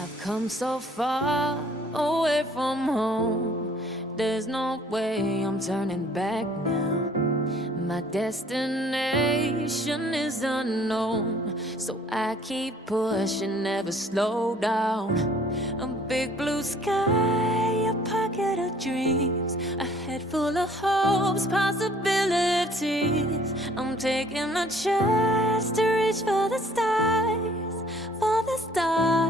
I've come so far away from home. There's no way I'm turning back now. My destination is unknown, so I keep pushing, never slow down. A big blue sky, a pocket of dreams, a head full of hopes, possibilities. I'm taking a chance to reach for the stars, for the stars.